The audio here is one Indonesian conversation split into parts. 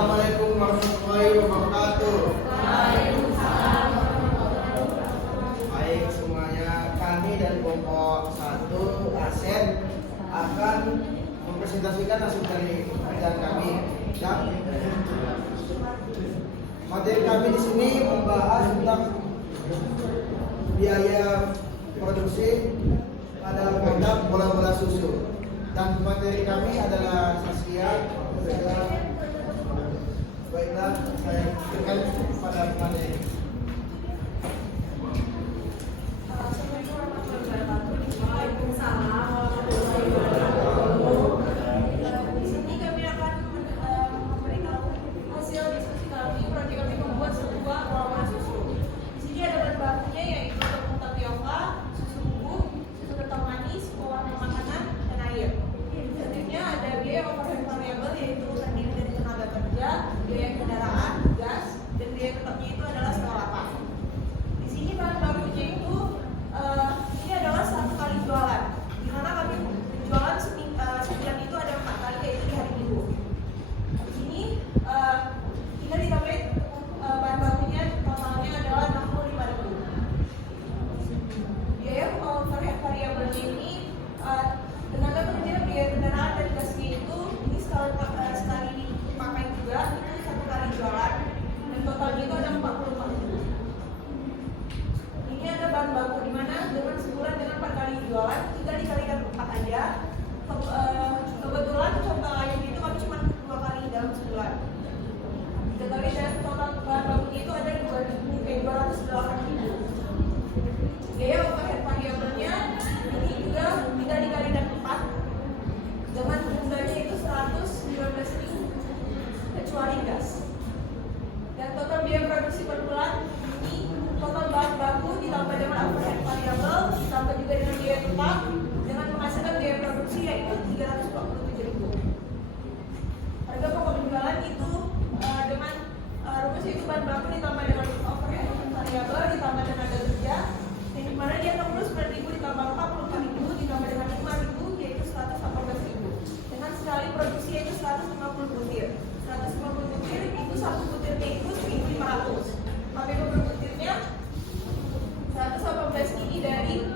Assalamualaikum warahmatullahi wabarakatuh. Waalaikumsalam. Baik semuanya, kami dari kelompok 1 ASEP akan mempresentasikan hasil dari kerjaan kami. Ya. Materi kami di sini membahas tentang biaya produksi pada produk bola-bola susu. Dan materi kami adalah Saskia. Baiklah, saya berikan pada materi. Di sini kami akan memberitahu hasil diskusi kami. Proyek kami membuat sebuah bola susu. Di sini ada bahan bakunya yaitu tepung tapioka, susu bubuk, susu kental manis, pewarna makanan, dan air. Selanjutnya ada biaya overhead variabel yaitu terdiri dari tenaga kerja, biaya kendaraan, gas, dan biaya tetapnya itu adalah sewa. Di sini bahan bakunya itu ini adalah 1 kali jualan, di mana kami jualan sebulan itu ada 4 kali yaitu di hari Minggu. Di sini kita ditambahin bahan bakunya totalnya adalah 65.000. Biaya overhead variabelnya ini tenaga kerja, biaya kendaraan dan gasnya itu ini sekali dipakai juga itu 1 kali jualan dan totalnya itu ada 44.000. Ini ada bahan baku di mana dengan sebulan dengan 4 kali jualan tinggal dikalikan 4 aja. Kebetulan contoh ayam itu kami cuma 2 kali dalam sebulan. Tetapi dari total bahan bakunya itu ada 208.000. Biaya overhead variabelnya ini juga tinggal dikalikan 4 dengan jumlahnya itu 115.000 kecuali gas. Dan total biaya produksi per bulan ini total bahan baku ditambah dengan overhead variabel ditambah juga dengan biaya tetap dengan menghasilkan biaya produksi yaitu 347.000. Harga pokok penjualan itu dengan rumus itu bahan baku ditambah dengan overhead variabel ditambah tenaga kerja yang dimana dia 69.000 ditambah 44.000 ditambah dengan 5.000 yaitu 118.000 dengan sekali produksi yaitu 150 butir. 150 butir itu satu butirnya itu 1.500. Pakai beberapa butirnya 118 ini dari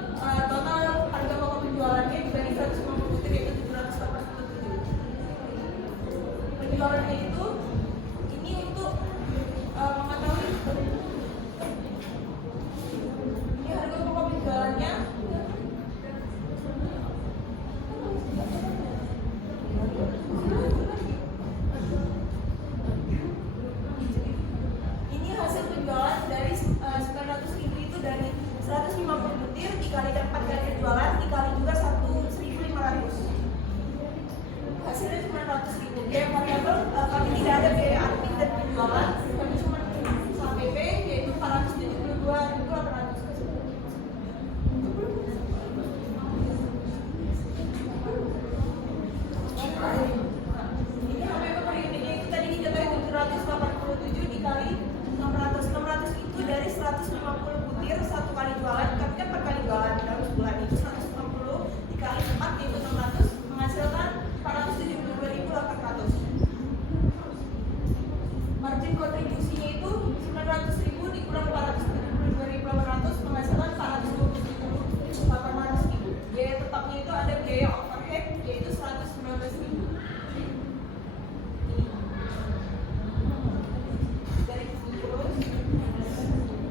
total harga pokok penjualannya dibagi 150 butir yaitu 787. Penjualannya itu ini untuk mengetahui ini harga pokok penjualannya ini hasil penjualan dari 900.000 itu dari 150 butir dikalikan 4 kali penjualan dikali juga 1.500. Hasilnya 900.000. Biaya variabel kami tidak ada biaya admin dan penjualan, kami cuma sama PP yaitu 472.800. Ini HPP per unitnya itu tadi dijatuhin 787 dikali 600. 600 itu dari 150 butir 1 kali jualan, kami kan per kali jualan dalam sebulan itu 150 dikali 4 yaitu 600 menghasilkan 472.800. Margin kontribusinya itu 900.000 dikurang 472.800 menghasilkan 427.800. Biaya tetapnya itu ada biaya overhead yaitu 119.000. Dari sini terus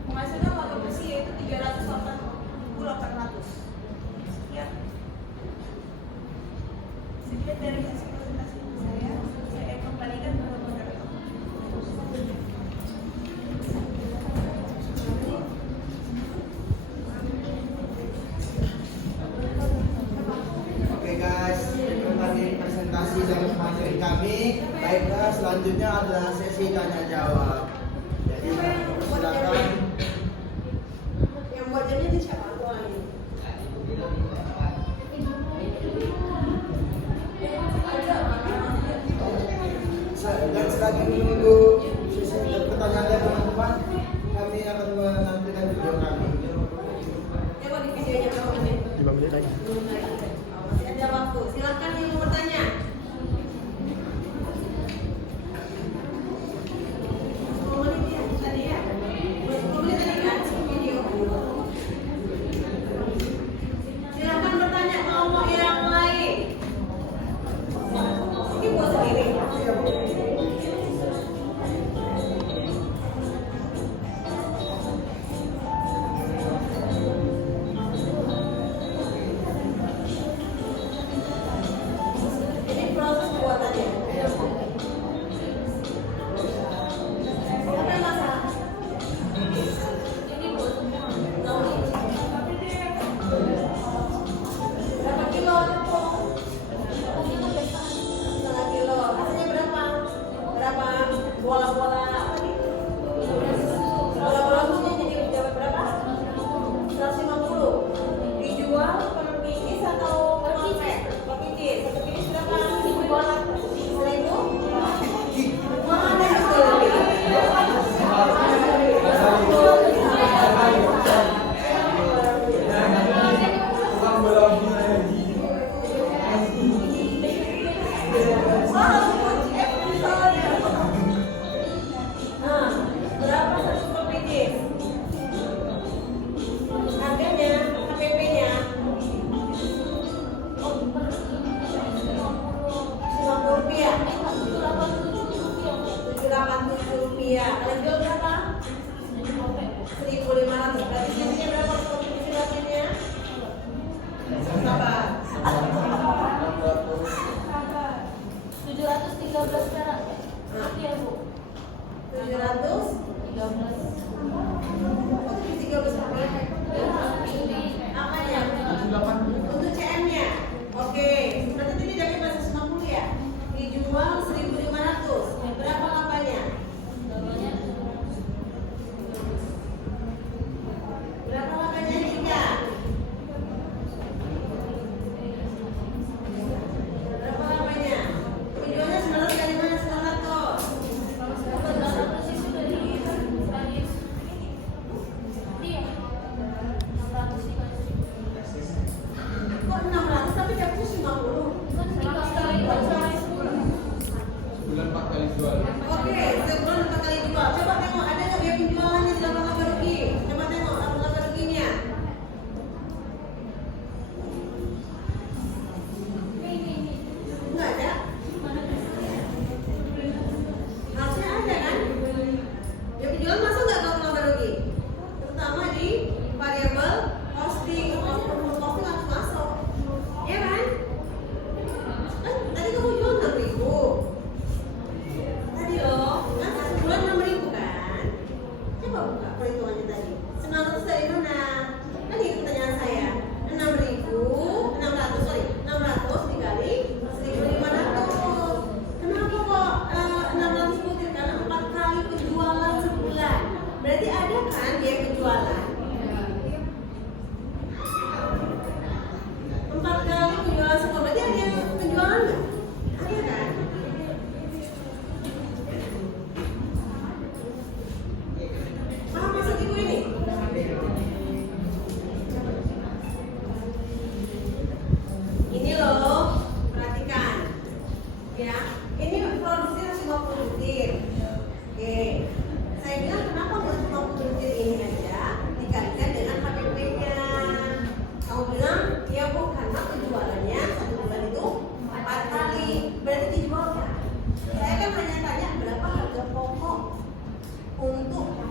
menghasilkan laba bersih yaitu 308.800. Ya. Sekian dari hasil presentasi saya kembalikan ke moderator. Oke guys, itu tadi presentasi dari materi kami. Baiklah, selanjutnya adalah sesi tanya jawab. Jadi silakan. Yang buatnya itu siapa? Dan selagi menunggu sesi pertanyaan dari teman-teman, kami akan menampilkan video kami. Coba di videonya berapa menit? 5 menit aja. Masih ada waktu. Silakan yang mau bertanya. Ini proses pembuatannya. Apa yang masak? Berapa kilo? Setengah kilo. Rasanya berapa? Berapa bola-bola apa nih? Bola-bola busnya jadi dapat berapa? 150. Dijual per piece atau per paket? Per piece. Satu piece berapa? 1.000. Wah, ada juga lebih. Nah, berapa satu per piece? Harganya, KPP-nya 50 rupiah. 787 rupiah. Kalian jual berapa? 1.500. Berarti sisinya berapa kontribusi hasilnya? Berapa? 713 perak. Iya, Bu. 700. 13. Oh, 713 rupiah. Apanya? Untuk CM-nya. Oke. Berarti tadi dapat 150 ya? Dijual 1.500. Berapa labanya? Berapa labanya Rika? Berapa labanya? Penjualnya 900 dari mana 900? Kalau 900 itu dari Paris. Iya. 600 dikasih. Kok 600 tapi dapetnya 50? Kan 3 kali kali 10. Bulan 4 kali jual. Oke, sebulan 4 kali jual. Coba tengok ada nggak biaya penjualannya di laba-laba rugi? Coba tengok laba-laba ruginya. Ini. Nggak ada. Mana Harusnya ada kan? Ya penjualan masuk nggak kalau laba rugi? Terutama di variabel costing. Costing harus masuk. Ya kan? Tadi kamu jual 6.000. Tadi loh, kan sebulan 6.000 kan? Coba buka perhitungannya tadi. 900 dari mana? Kan itu pertanyaan saya. 600 dikali 1.500. Kenapa kok 600 putih? Karena 4 kali penjualan sebulan. Berarti ada kan biaya penjualan? 4 kali penjualan sebulan. Berarti ada yang penjualan nggak? Ada kan? Paham maksud ibu ini? Ini loh, perhatikan. Ya, ini produksi harus 50 butir. Oke. Saya bilang kenapa nggak 50 butir ini aja dikalikan dengan KPP-nya. Kamu bilang, ya Bu, karena penjualannya satu bulan itu 4 kali. Berarti dijual kan? Saya kan hanya tanya berapa harga pokok untuk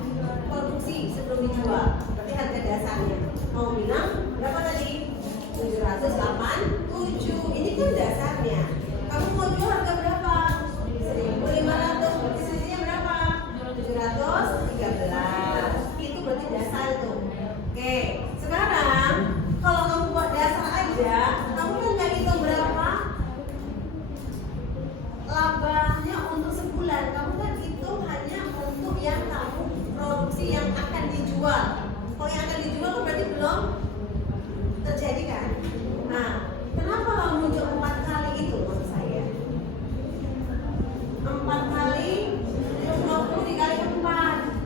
produksi sebelum dijual. Berarti harga dasarnya. Kamu bilang berapa tadi? 787. Ini kan dasarnya. Kamu mau jual harga berapa? 1.500. Berarti sisinya berapa? 713. Itu berarti dasar itu. Oke. Sekarang kalau kamu buat dasar aja, kamu kan nggak hitung berapa labanya untuk sebulan. Kamu kan hitung hanya untuk yang kamu produksi yang akan dijual. Kalau yang akan dijual kan berarti belum terjadi kan? Nah, kenapa kalau muncul 4 kali itu maksud saya? 4 kali 50 dikali 4.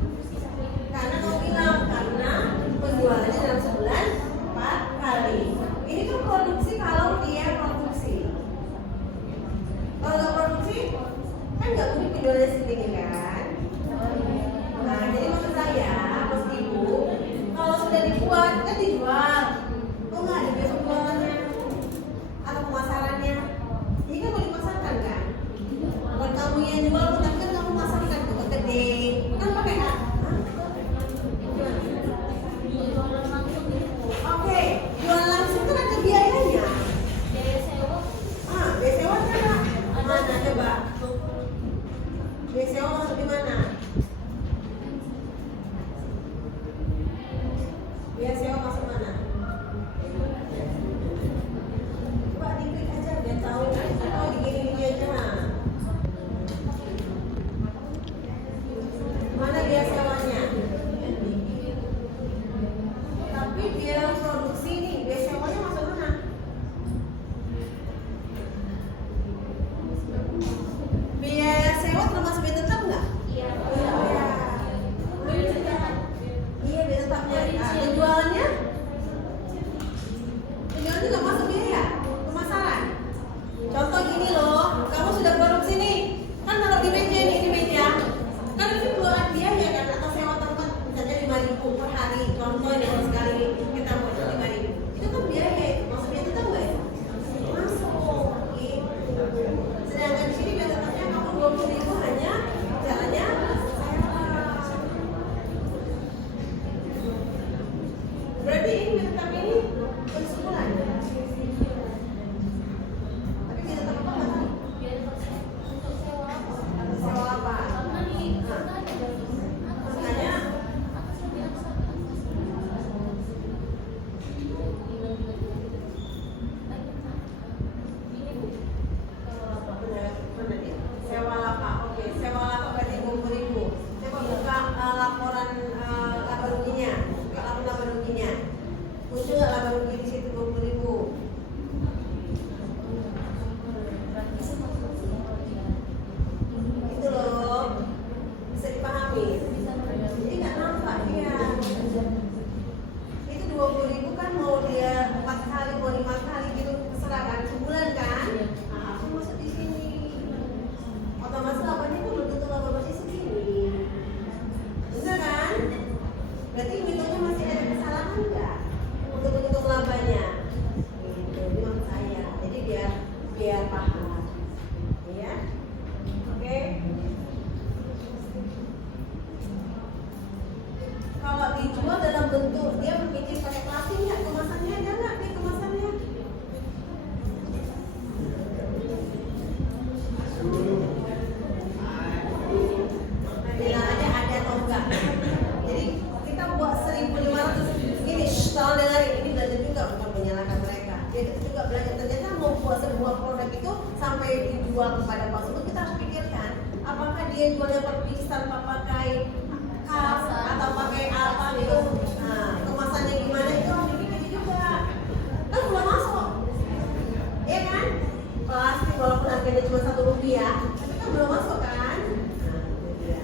Karena kamu bilang karena penjualannya dalam sebulan 4 kali. Ini kan produksi kalau dia produksi. Kalau nggak produksi kan nggak mungkin penjualannya segini kan? Nah, jadi maksud saya, Mas Ibu, kalau sudah dibuat kan dijual. Kok nggak ada biaya penjualannya atau pemasarannya? Ini kan mau dipasarkan kan? Buat sewa masuk di mana? Biaya sewa masuk mana? Coba diklik aja biar tahu aja. Oh, digini aja. Mana biaya sewanya? Tapi biaya produksi nih, biaya sewanya masuk mana? Biaya sewa termasuk biaya tetap nggak? Iya. Iya, biaya tetapnya. Nah, penjualannya? Penjualannya nggak masuk biaya pemasaran. Contoh gini loh, kamu sudah produksi nih, kan taruh di meja nih, di meja. Kan itu keluaran biaya kan, atau sewa tempat misalnya 5.000 per hari. Contoh ini kalau sekali kita buat 5.000, itu kan biaya itu. Masuk biaya tetap nggak ya? Masuk. Gitu. Sedangkan di sini biaya tetapnya kamu 20.000 hanya jalannya sewa. Berarti ini biaya tetap ini per sebulan. Tapi biaya tetap apa kan? Biar untuk sewa apa? Sewa apa? Karena ada Makanya sewa lapak. Oke, sewa lapak berarti 20.000. Coba buka laporan laba ruginya. Buka laporan laba ruginya. Muncul nggak laba rugi di situ 20.000? Itu loh, bisa dipahami. Jadi nggak nampak dia. Itu 20.000 kan mau dia 4 kali, mau 5 kali gitu terserah kan, sebulan kan? Nah, aku masuk di sini. Otomatis labanya pun belum tentu laba bersih segini. Bener kan? Berarti hitungnya masih ada kesalahan nggak untuk menghitung labanya? Gitu, ini maksud saya. Jadi biar paham, ya. Oke. Kalau dijual dalam bentuk dia berpikir pakai plastik nggak, kemasannya ada nggak nih kemasannya? Bilangannya ada atau enggak? Jadi kita buat 1.500 ini, tolong dengerin, ini belajar juga bukan menyalahkan mereka. Jadi juga belajar ternyata mau buat sebuah produk itu sampai dijual kepada konsumen kita harus pikirkan apakah dia jualnya per piece tanpa pakai kas atau pakai apa gitu. Nah, kemasannya gimana itu harus dipikirin juga. Kan belum masuk, iya kan? Plastik walaupun harganya cuma Rp1, tapi kan belum masuk kan? Nah, itu dia.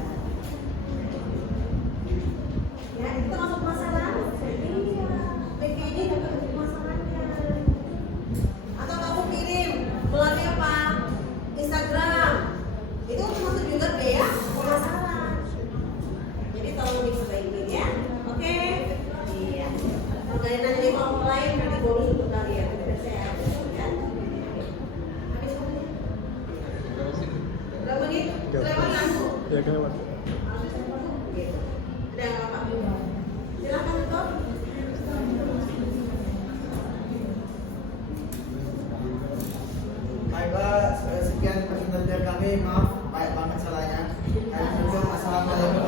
Ya, itu masuk pemasaran. Iya, packaging juga masuk pemasarannya. Atau kamu kirim melalui apa? Instagram. Itu termasuk juga biaya pemasaran. Jadi tolong diperbaiki ya. Oke? Iya. Kalau kalian nanti mau lain nanti bonus untuk kalian. Tidak saya ada ya. Habis berapa menit? Lewat langsung. Ya kelewat. Gitu. Ada apa? Silakan tutup. Baiklah, sekian persentasenya kami. Maaf, banyak banget salahnya. Assalamualaikum